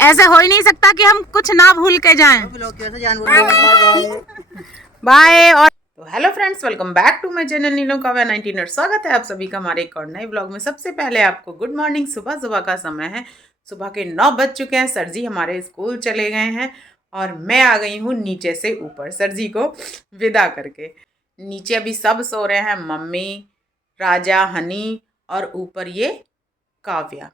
ऐसे हो ही नहीं सकता कि हम कुछ ना भूल के जाएं। बाय। और तो hello friends, welcome back to my channel Nino Kavya 19। स्वागत है आप सभी का हमारे एक और नए ब्लॉग में। सबसे पहले आपको गुड मॉर्निंग। सुबह का समय है, सुबह के 9 बज चुके हैं। सर जी हमारे स्कूल चले गए हैं और मैं आ गई हूँ नीचे से ऊपर सर जी को विदा करके। नीचे अभी सब सो रहे हैं, मम्मी, राजा, हनी और ऊपर ये काव्या।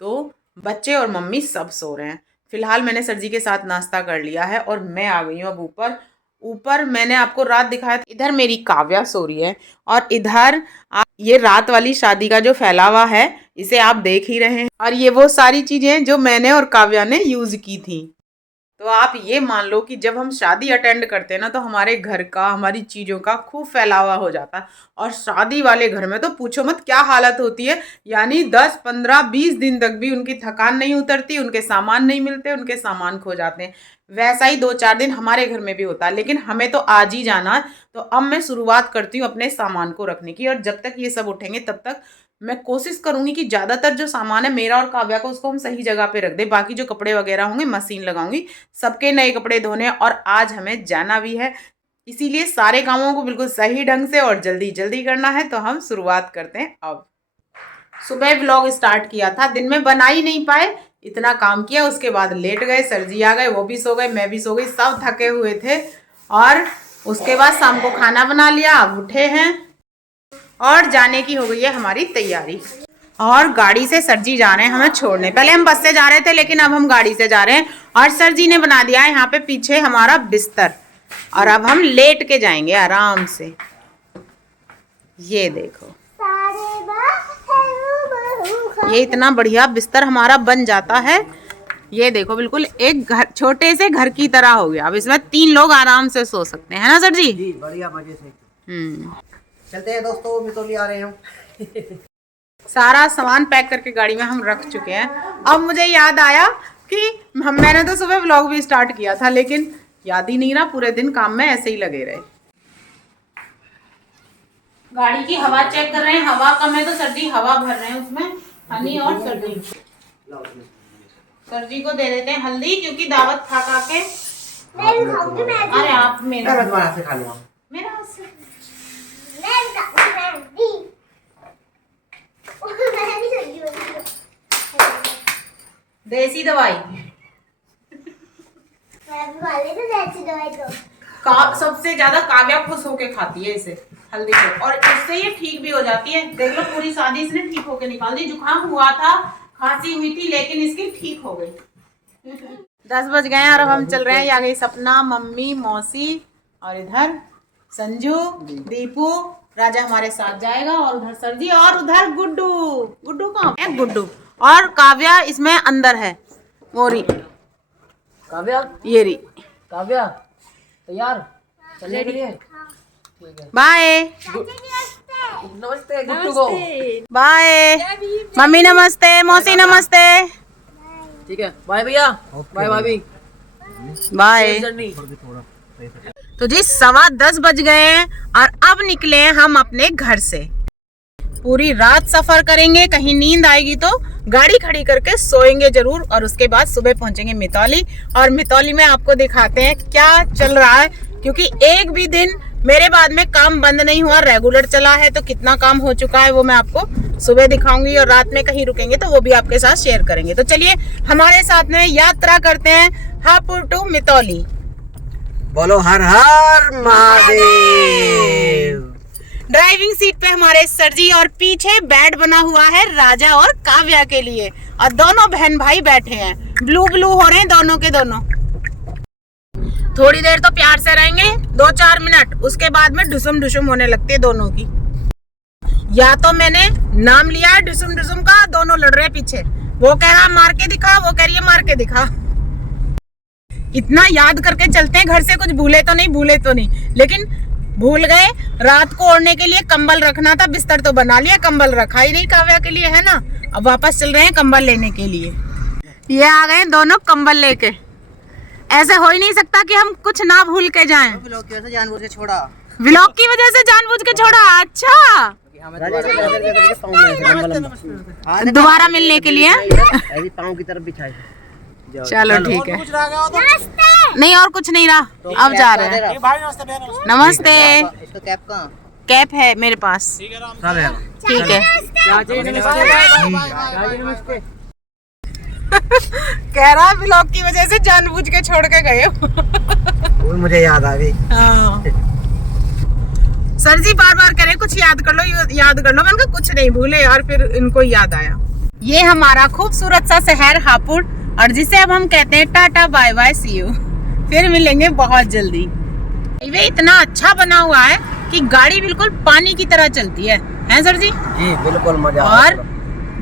तो बच्चे और मम्मी सब सो रहे हैं। फिलहाल मैंने सर जी के साथ नाश्ता कर लिया है और मैं आ गई हूँ अब ऊपर मैंने आपको रात दिखाया था। इधर मेरी काव्या सो रही है और इधर ये रात वाली शादी का जो फैलावा है इसे आप देख ही रहे हैं। और ये वो सारी चीजें जो मैंने और काव्या ने यूज की थी। तो आप ये मान लो कि जब हम शादी अटेंड करते हैं ना तो हमारे घर का, हमारी चीज़ों का खूब फैलावा हो जाता है। और शादी वाले घर में तो पूछो मत क्या हालत होती है। यानी 10, 15, 20 दिन तक भी उनकी थकान नहीं उतरती, उनके सामान नहीं मिलते, उनके सामान खो जाते हैं। वैसा ही 2-4 दिन हमारे घर में भी होता है, लेकिन हमें तो आज ही जाना है। तो अब मैं शुरुआत करती हूँ अपने सामान को रखने की। और जब तक ये सब उठेंगे तब तक मैं कोशिश करूंगी कि ज़्यादातर जो सामान है मेरा और काव्या का उसको हम सही जगह पे रख दें। बाकी जो कपड़े वगैरह होंगे मशीन लगाऊंगी, सबके नए कपड़े धोने। और आज हमें जाना भी है, इसीलिए सारे कामों को बिल्कुल सही ढंग से और जल्दी जल्दी करना है। तो हम शुरुआत करते हैं। अब सुबह व्लॉग स्टार्ट किया था, दिन में बना ही नहीं पाए, इतना काम किया। उसके बाद लेट गए, सर जी आ गए, वो भी सो गए, मैं भी सो गई, सब थके हुए थे। और उसके बाद शाम को खाना बना लिया, अब उठे हैं और जाने की हो गई है हमारी तैयारी। और गाड़ी से सर जी जा रहे हैं हमें छोड़ने। पहले हम बस से जा रहे थे, लेकिन अब हम गाड़ी से जा रहे हैं। और सर जी ने बना दिया है यहाँ पे पीछे हमारा बिस्तर, और अब हम लेट के जाएंगे आराम से। ये देखो, ये इतना बढ़िया बिस्तर हमारा बन जाता है। ये देखो, बिल्कुल एक घर, छोटे से घर की तरह हो गया। अब इसमें 3 लोग आराम से सो सकते हैं, है ना सर जी? जी बढ़िया, मजे से। चलते हैं दोस्तों, मितौली आ रहे हैं। सारा सामान पैक करके गाड़ी में हम रख चुके हैं। अब मुझे याद आया कि मैंने तो सुबह व्लॉग भी स्टार्ट किया था, लेकिन याद ही नहीं रहा। पूरे दिन काम में ऐसे ही लगे रहे। गाड़ी की हवा चेक कर रहे हैं, हवा कम है तो सर जी हवा भर रहे हैं उसमें। हनी और सर जी को दे देते हैं हल्दी, क्योंकि दावत खा के। अरे आप मेरा हाथ से खा लो, मेरा हाथ से। देसी दवाई सबसे ज्यादा काव्या खुश होके खाती है इसे, हल्दी को। और इससे ये ठीक भी हो जाती है। देख लो, पूरी शादी इसने ठीक होके निकाल दी। जुकाम हुआ था, खांसी हुई थी, लेकिन इसकी ठीक हो गई। 10 बज गए हैं और अब हम चल रहे हैं। यहाँ गई सपना, मम्मी, मौसी, और इधर संजू, दीपू, राजा हमारे साथ जाएगा, और उधर सर जी, और उधर गुड्डू। गुड्डू कहाँ है? गुड्डू और काव्या इसमें अंदर है। मोरी काव्या, ये रही काव्या तैयार चलने के लिए। बाय। नमस्ते गुड्डू को। बाय मम्मी, नमस्ते मौसी, नमस्ते। ठीक है, बाय भैया, बाय भाभी, बाय। तो जी 10:15 बज गए हैं और अब निकले हैं हम अपने घर से। पूरी रात सफर करेंगे, कहीं नींद आएगी तो गाड़ी खड़ी करके सोएंगे जरूर। और उसके बाद सुबह पहुंचेंगे मितौली। और मितौली में आपको दिखाते हैं क्या चल रहा है, क्योंकि एक भी दिन मेरे बाद में काम बंद नहीं हुआ, रेगुलर चला है। तो कितना काम हो चुका है वो मैं आपको सुबह दिखाऊंगी, और रात में कहीं रुकेंगे तो वो भी आपके साथ शेयर करेंगे। तो चलिए हमारे साथ में यात्रा करते हैं हापुड़ टू मितौली। बोलो हर हर महादेव। ड्राइविंग सीट पे हमारे सर जी, और पीछे बेड बना हुआ है राजा और काव्या के लिए। और दोनों बहन भाई बैठे हैं, ब्लू हो रहे हैं दोनों के दोनों। थोड़ी देर तो प्यार से रहेंगे, 2-4 मिनट, उसके बाद में ढुसुम होने लगती है दोनों की। या तो मैंने नाम लिया है ढुसुम का, दोनों लड़ रहे हैं पीछे। वो कह रहा मार के दिखा, वो कह रही है मार के दिखा। इतना याद करके चलते हैं घर से, कुछ भूले तो नहीं, लेकिन भूल गए रात को ओढ़ने के लिए कंबल रखना था। बिस्तर तो बना लिया, कंबल रखा ही नहीं काव्या के लिए, है ना। अब वापस चल रहे हैं कंबल लेने के लिए। ये आ गए दोनों कंबल लेके। ऐसे हो ही नहीं सकता कि हम कुछ ना भूल के जाएं। व्लॉग की वजह से जानबूझ के छोड़ा। व्लॉग की वजह से जानबूझ के छोड़ा? अच्छा, दोबारा मिलने के लिए पाँव की तरफ बिछाए। चलो ठीक है। कुछ रह गया हो तो नहीं और कुछ नहीं रहा, अब जा रहे हैं। नमस्ते। इसका कैप कहाँ? कैप है मेरे पास। सब है। ठीक है। कह रहा ब्लॉग की वजह से जानबूझ के छोड़ के गए हो। वो मुझे याद आ गई। हाँ। सर जी बार बार कह रहे कुछ याद कर लो, याद कर लो। मैंने कहा कुछ नहीं भूले यार, फिर इनको याद आया। ये हमारा खूबसूरत सा शहर हापुड़, और जिसे अब हम कहते हैं tata bye bye see you. फिर मिलेंगे बहुत जल्दी। हाईवे इतना अच्छा बना हुआ है कि गाड़ी बिल्कुल पानी की तरह चलती है सर जी? जी बिल्कुल मजा। और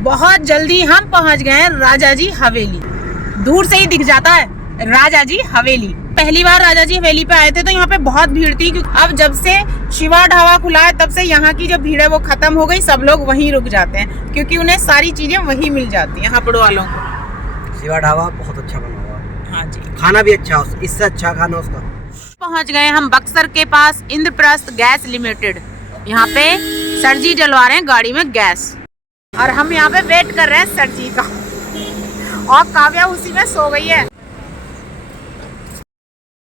बहुत जल्दी हम पहुंच गए हैं राजा जी हवेली। दूर से ही दिख जाता है राजा जी हवेली। पहली बार राजा जी हवेली पे आए थे तो यहाँ पे बहुत भीड़ थी, क्योंकि अब जब से शिवा ढाबा खुला है तब से यहाँ की जो भीड़ है वो खत्म हो गई। सब लोग वहीं रुक जाते हैं क्योंकि उन्हें सारी चीजें वहीं मिल जाती हैं हापुड़ वालों को। शिवा ढाबा बहुत अच्छा बना हुआ। हाँ जी, खाना भी अच्छा, इससे अच्छा खाना उसका। पहुंच गए हम बक्सर के पास इंद्रप्रस्थ गैस लिमिटेड। यहाँ पे सर जी डलवा रहे हैं गाड़ी में गैस, और हम यहाँ पे वेट कर रहे हैं सर जी का। और काव्या उसी में सो गई है।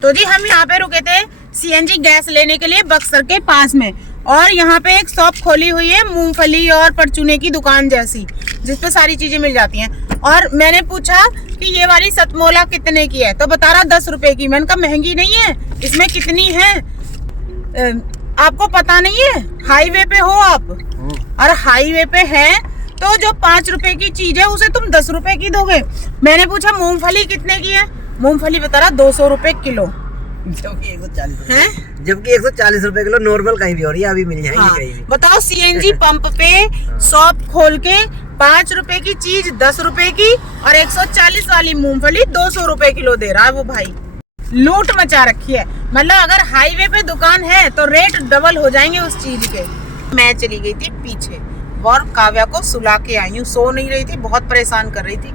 तो जी हम यहाँ पे रुके थे सीएनजी गैस लेने के लिए बक्सर के पास में, और यहाँ पे एक शॉप खोली हुई है मूंगफली और परचूने की दुकान जैसी, जिसपे सारी चीजें मिल जाती हैं। और मैंने पूछा कि ये वाली सतमोला कितने की है, तो बता रहा 10 रुपए की। मैंने कहा महंगी नहीं है, इसमें कितनी है आपको पता नहीं है? हाईवे पे हो आप, और हाईवे पे है तो जो 5 रुपए की चीज है उसे तुम 10 रुपए की दोगे। मैंने पूछा मूंगफली कितने की है, मूंगफली बता रहा 200 रुपए किलो। जबकि 140 रुपए किलो नॉर्मल कहीं भी हो रही है, अभी मिल जाएगी कहीं भी। बताओ सीएनजी पंप पे शॉप खोल के 5 रुपए की चीज 10 रुपए की, और 140 वाली मूंगफली 200 रुपए किलो दे रहा है वो भाई। लूट मचा रखी है। मतलब अगर हाईवे पे दुकान है तो रेट डबल हो जाएंगे उस चीज के। मैं चली गई थी पीछे और काव्या को सुला के आई हूँ। सो नहीं रही थी, बहुत परेशान कर रही थी,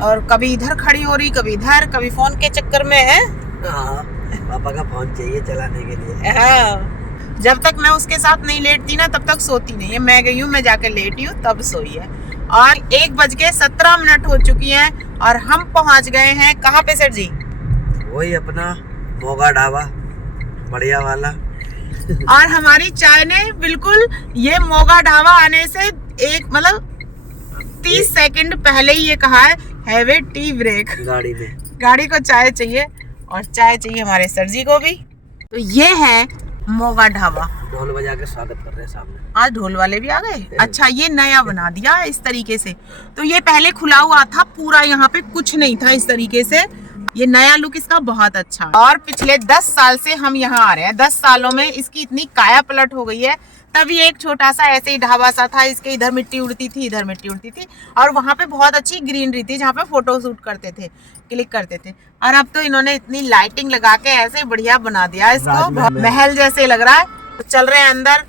और कभी इधर खड़ी हो रही, कभी इधर, कभी फोन के चक्कर में है। हाँ, पापा का फोन चाहिए चलाने के लिए। हाँ, जब तक मैं उसके साथ नहीं लेटती ना तब तक सोती नहीं है। मैं गई हूँ, मैं जाके लेटी हूँ तब सोई है। और 1:17 हो चुकी है और हम पहुंच गए हैं कहाँ पे सर जी? वही अपना मोगा ढाबा, बढ़िया वाला। और हमारी चाय ने बिल्कुल ये मोगा ढाबा आने से एक मतलब 30 सेकंड पहले ही ये कहा है हैव ए टी ब्रेक। गाड़ी में गाड़ी को चाय चाहिए, और चाय चाहिए हमारे सर जी को भी। तो ये है मोगा ढाबा। ढोल बजा के स्वागत कर रहे हैं सामने। आज ढोल वाले भी आ गए। अच्छा, ये नया बना दिया है इस तरीके से। तो ये पहले खुला हुआ था पूरा, यहाँ पे कुछ नहीं था इस तरीके से। ये नया लुक इसका बहुत अच्छा। और पिछले 10 साल से हम यहाँ आ रहे हैं। 10 सालों में इसकी इतनी काया पलट हो गई है। तब ये एक छोटा सा ऐसे ही ढाबा सा था, इसके इधर मिट्टी उड़ती थी, इधर मिट्टी उड़ती थी, और वहाँ पे बहुत अच्छी ग्रीनरी थी जहाँ पे फोटो शूट करते थे, क्लिक करते थे। और अब तो इन्होंने इतनी लाइटिंग लगा के ऐसे बढ़िया बना दिया इसको, महल जैसे लग रहा है। तो चल रहे हैं अंदर।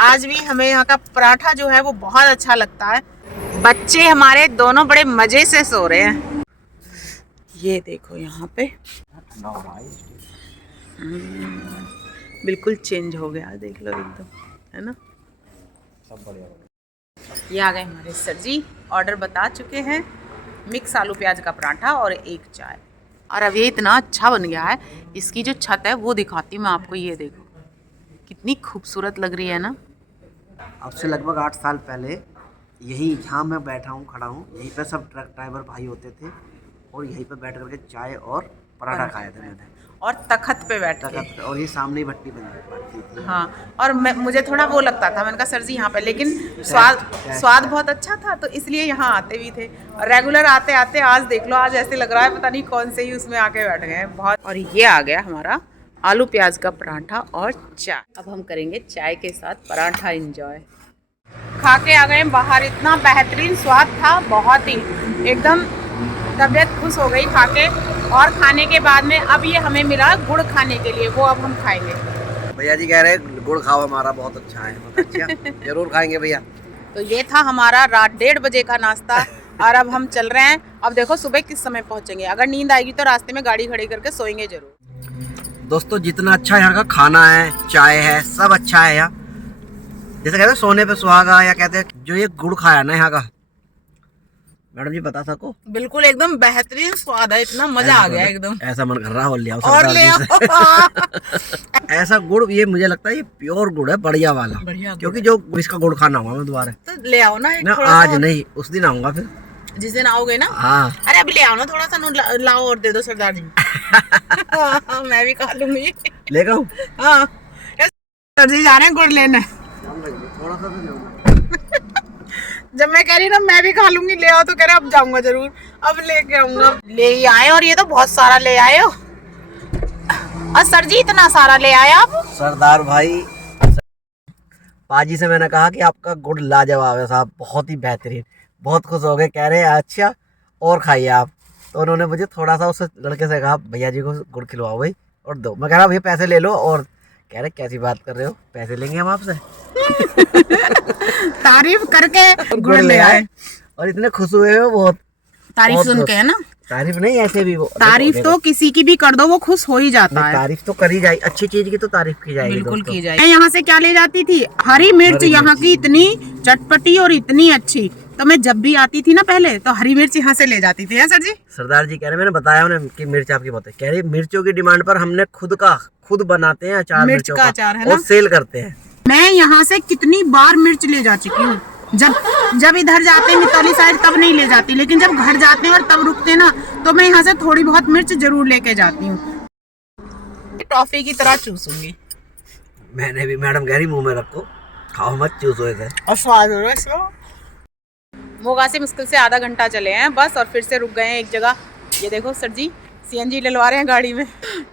आज भी हमें यहाँ का पराठा जो है वो बहुत अच्छा लगता है। बच्चे हमारे दोनों बड़े मजे से सो रहे हैं। ये देखो यहाँ पे बिल्कुल चेंज हो गया, देख लो एकदम, है ना? सब बढ़िया। ये आ गए हमारे सर जी, ऑर्डर बता चुके हैं। मिक्स आलू प्याज का पराठा और एक चाय। और अब ये इतना अच्छा बन गया है। इसकी जो छत है वो दिखाती हूँ मैं आपको। ये देखो कितनी खूबसूरत लग रही है ना। अब से लगभग 8 साल पहले यही जहाँ मैं बैठा हूँ, खड़ा हूँ, यहीं पे सब ट्रक ड्राइवर भाई होते थे, और यहीं पे बैठ करके चाय और पराठा खाया था मैंने। और तखत पे बैठ के, और ये सामने ही भट्टी बनती थी। हाँ, और मुझे थोड़ा वो लगता था, मैंने कहा सर जी यहाँ पे, लेकिन स्वाद बहुत अच्छा था तो इसलिए यहाँ आते भी थे। और रेगुलर आते आते आज देख लो, आज ऐसे लग रहा है पता नहीं कौन से ही उसमें आके बैठ गए बहुत। और ये आ गया हमारा आलू प्याज का पराठा और चाय। अब हम करेंगे चाय के साथ पराठा एंजॉय। खा के आ गए बाहर, इतना बेहतरीन स्वाद था, बहुत ही एकदम तबीयत खुश हो गई खा के। और खाने के बाद में अब ये हमें मिला गुड़ खाने के लिए, वो अब हम खाएंगे। भैया जी कह रहे हैं गुड़ खाओ, हमारा बहुत अच्छा है। अच्छा, जरूर खाएंगे भैया। तो ये था हमारा रात 1:30 बजे का नाश्ता, और अब हम चल रहे हैं। अब देखो सुबह किस समय पहुंचेंगे। अगर नींद आएगी तो रास्ते में गाड़ी खड़ी करके सोएंगे जरूर। दोस्तों, जितना अच्छा यहाँ का खाना है, चाय है, सब अच्छा है यहाँ। जैसे कहते हैं सोने पे सुहागा, या कहते हैं जो ये गुड़ खाया ना यहाँ का, मैडम जी बता सको? बिल्कुल एकदम बेहतरीन स्वाद है, इतना मजा आ गया एकदम। ऐसा मन कर रहा है और ले आओ और ले आओ। ऐसा गुड़, ये मुझे लगता है ये प्योर गुड़ है, बढ़िया वाला, बढ़िया, क्योंकि जो इसका गुड़ खाना हुआ मैं दोबारा। तो ले आओ ना, ना आज नहीं, उस दिन आऊंगा फिर, जिस दिन आओगे ना। हाँ अरे अभी ले आओ ना, थोड़ा सा लाओ और दे दो सरदार जी। मैं भी खा लूंगी। लेगा हूँ। हाँ सर जी जा रहे हैं गुड़ लेने। थोड़ा सा तो जब मैं कह रही ना मैं भी खा लूंगी, ले आओ, तो कह रहे अब जाऊंगा जरूर, अब लेके आऊंगा। ले ही आए, और ये तो बहुत सारा ले आए हो। और सर जी इतना सारा ले आए आप? सरदार भाई, पाजी से मैंने कहा कि आपका गुड़ लाजवाब है साहब, बहुत ही बेहतरीन। बहुत खुश हो गए, कह रहे हैं अच्छा और खाइए आप। तो उन्होंने मुझे थोड़ा सा उस लड़के से कहा भैया जी को गुड़ खिलवाओ भाई और दो। मैं कह रहा भैया पैसे ले लो, और कह रहे कैसी बात कर रहे हो, पैसे लेंगे हम आपसे। तारीफ करके गुड़ ले आए और इतने खुश हुए हो बहुत। तारीफ सुन के है ना, तारीफ नहीं ऐसे भी, वो तारीफ तो किसी की भी कर दो वो खुश हो ही जाता है। तारीफ तो करी जाए, अच्छी चीज की तो तारीफ की जाएगी, बिल्कुल की जाएगी। मैं यहाँ से क्या ले जाती थी, हरी मिर्च, यहाँ की इतनी चटपटी और इतनी अच्छी, तो मैं जब भी आती थी ना पहले तो हरी मिर्च यहाँ से ले जाती थी। है सर जी? सरदार जी कह रहे, मैंने बताया उन्हें कि मिर्च आपकी बहुत है, कह रही मिर्चों की डिमांड पर हमने खुद बनाते हैं अचार, मिर्च का अचार है ना, और सेल करते हैं। मैं यहाँ से कितनी बार मिर्च ले जा चुकी हूँ। जब इधर जाते हैं मितौली साइड तब नहीं ले जाती, लेकिन जब घर जाते हैं और तब रुकते हैं ना, तो मैं यहाँ से थोड़ी बहुत मिर्च जरूर लेके जाती हूँ। टॉफी की तरह चूसूंगी। मैंने भी, मैडम कह रही मुंह में रखो, खाओ मत, चूसो इसे। और स्वाद हो रहा है इसका। मोगा से मुश्किल से आधा घंटा चले हैं बस, और फिर से रुक गए हैं एक जगह। ये देखो सर जी सीएनजी डलवा रहे हैं गाड़ी में।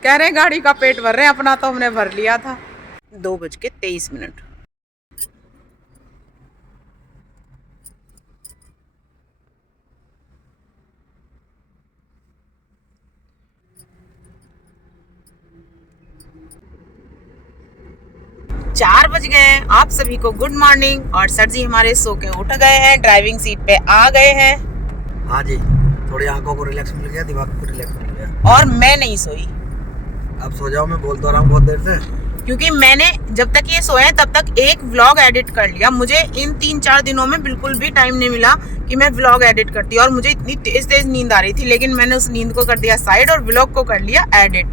कह रहे हैं गाड़ी का पेट भर रहे हैं, अपना तो हमने भर लिया था। 2:23। 4 बज गए हैं। आप सभी को गुड मॉर्निंग। और सर जी हमारे सो के उठ गए हैं, ड्राइविंग सीट पे आ गए हैं। हाँ जी, थोड़ी आंखों को रिलैक्स मिल गया, दिमाग को रिलैक्स मिल गया। और मैं नहीं सोई। अब सो जाओ, मैं बोल तो रहा हूँ बहुत देर से, क्योंकि मैंने जब तक ये सोए तब तक एक व्लॉग एडिट कर लिया। मुझे इन 3-4 दिनों में बिल्कुल भी टाइम नहीं मिला कि मैं व्लॉग एडिट करती, और मुझे इतनी तेज नींद आ रही थी, लेकिन मैंने उस नींद को कर दिया साइड और व्लॉग को कर लिया एडिट।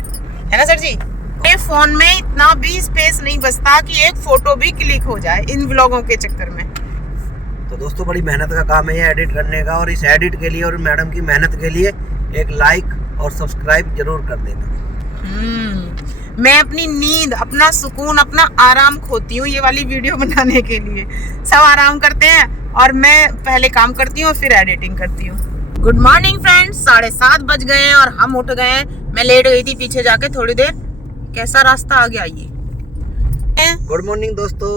है ना सर जी? मेरे फोन में इतना भी स्पेस नहीं बचता कि एक फोटो भी क्लिक हो जाए इन व्लॉगों के चक्कर में। तो दोस्तों बड़ी मेहनत का काम है ये एडिट करने का, और इस एडिट के लिए और मैडम की मेहनत के लिए एक लाइक और सब्सक्राइब जरूर कर देना। मैं अपनी नींद, अपना सुकून, अपना आराम खोती हूँ ये वाली वीडियो बनाने के लिए। सब आराम करते हैं और मैं पहले काम करती हूँ, फिर एडिटिंग करती हूँ। गुड मॉर्निंग फ्रेंड्स, 7:30 बज गए हैं और हम उठ गए हैं। मैं लेट गई थी पीछे जाके थोड़ी देर। कैसा रास्ता आ गया ये। गुड मॉर्निंग दोस्तों।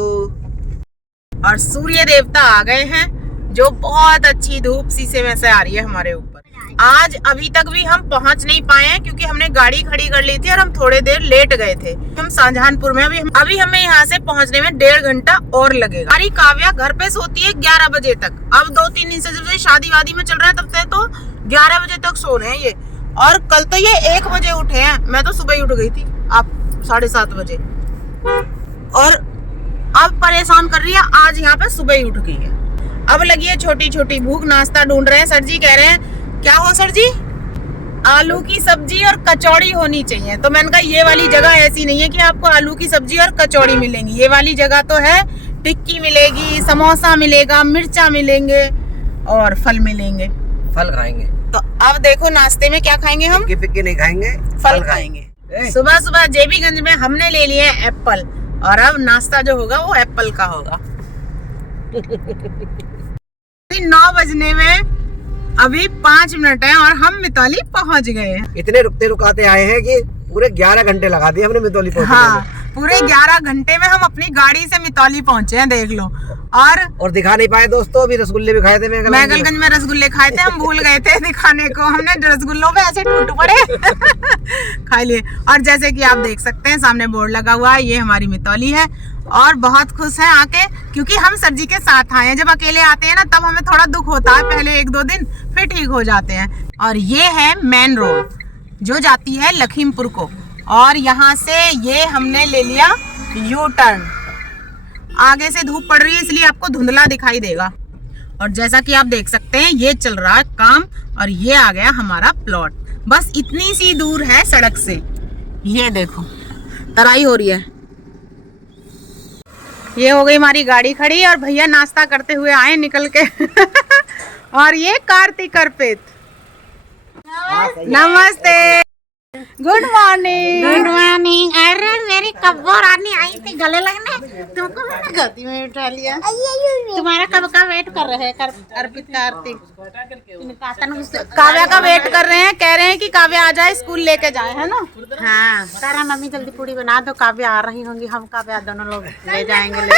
और सूर्य देवता आ गए हैं, जो बहुत अच्छी धूप शीशे में से आ रही है हमारे ऊपर। आज अभी तक भी हम पहुंच नहीं पाए हैं, क्योंकि हमने गाड़ी खड़ी कर ली थी और हम थोड़े देर लेट गए थे। हम शाहजहानपुर में अभी हमें यहाँ से पहुंचने में 1.5 घंटा और लगेगा। हमारी काव्या घर पे सोती है 11 बजे तक। अब 2-3 दिन से जब से शादी वादी में चल रहा है तब से तो 11 बजे तक सो रहे हैं ये। और कल तो ये 1 बजे उठे हैं, मैं तो सुबह ही उठ गई थी, आप 7:30 बजे। और अब परेशान कर रही है, आज यहाँ पे सुबह ही उठ गई है। अब लगी है छोटी छोटी भूख, नाश्ता ढूंढ रहे हैं। सर जी कह रहे हैं क्या हो सर जी? आलू की सब्जी और कचौड़ी होनी चाहिए। तो मैंने कहा ये वाली जगह ऐसी नहीं है कि आपको आलू की सब्जी और कचौड़ी मिलेंगी। ये वाली जगह तो है टिक्की मिलेगी, समोसा मिलेगा, मिर्चा मिलेंगे और फल मिलेंगे। फल खाएंगे। तो अब देखो नाश्ते में क्या खाएंगे हम? पिक्की नहीं खाएंगे, फल खाएंगे। सुबह सुबह जेबीगंज में हमने ले लिए एप्पल, और अब नाश्ता जो होगा वो एप्पल का होगा। 9 बजने में अभी 5 मिनट है और हम मितौली पहुंच गए हैं। इतने रुकते रुकाते आए हैं कि पूरे 11 घंटे लगा दिए हमने मितौली पहुंचने में। पूरे 11 घंटे में हम अपनी गाड़ी से मितौली पहुंचे हैं, देख लो। और दिखा नहीं पाए दोस्तों, अभी रसगुल्ले भी खाए थे। मैगलगंज में रसगुल्ले खाए थे, हम भूल गए थे दिखाने को। हमने रसगुल्लों पे ऐसे टूट पड़े खा लिए। और जैसे कि आप देख सकते हैं सामने बोर्ड लगा हुआ है, ये हमारी मितौली है। और बहुत खुश है आके, क्योंकि हम सर जी के साथ आए हैं। जब अकेले आते हैं ना तब हमें थोड़ा दुख होता है, पहले 1-2 दिन, फिर ठीक हो जाते हैं। और ये है मेन रोड जो जाती है लखीमपुर को। और यहाँ से ये हमने ले लिया यू टर्न। आगे से धूप पड़ रही है इसलिए आपको धुंधला दिखाई देगा। और जैसा कि आप देख सकते हैं ये चल रहा है काम और ये आ गया हमारा प्लॉट। बस इतनी सी दूर है सड़क से। ये देखो तराई हो रही है। ये हो गई हमारी गाड़ी खड़ी और भैया नाश्ता करते हुए आए निकल के और ये कार्तिक अर्पित, नमस्ते, गुड मॉर्निंग। Good morning. अरे मेरी कब्बो रानी आई थी गले लगने, तुमको मैंने गलती में उठा लिया। तुम्हारा कब का वेट कर रहे हैं अर्पित कार्तिक। काव्या का वेट कर रहे हैं, कह रहे हैं कि काव्या आ जाए स्कूल लेके जाए, है ना। हाँ सारा मम्मी जल्दी पूड़ी बना दो, काव्या आ रही होंगी, हम काव्या दोनों लोग ले जाएंगे ले।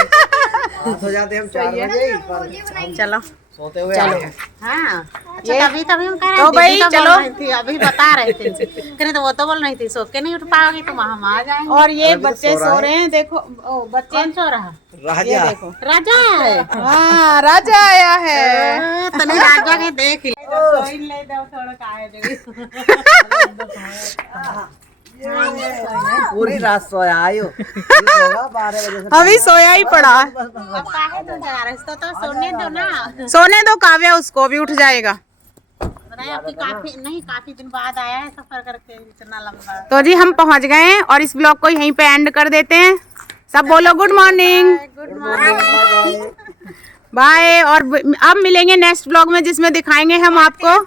हो जाते हम 4 बजे चलो सोते हुए चलो। आए हैं। हाँ अच्छा तभी हम कह रहे तो भाई दीदी तो चलो। बोल रही थी, अभी बता रहे थे कह तो वो तो बोल रही थी सो के नहीं उठ पाओगी तुम, हम आ जाएंगे। और ये अभी तो बच्चे सो रहा सो है। रहे हैं, देखो बच्चे कौन सो रहा? राजा देखो। राजा है। हाँ राजा आया है। तने राजा के देख ले। पूरी रात सोया आयो। ये सोगा 12 बजे से अभी सोया ही पड़ा है। अब काहे तुम जगा रहे हो? तो सोने दो ना। सोने दो काव्या, उसको भी उठ जाएगा। बताइए आपकी काफी दिन बाद आया है सफर करके इतना लंबा। तो जी हम पहुंच गए हैं और इस ब्लॉग को यहीं पे एंड कर देते हैं। सब बोलो good morning, good morning. Bye. और अब मिलेंगे नेक्स्ट ब्लॉग में जिसमें दिखाएंगे हम आपको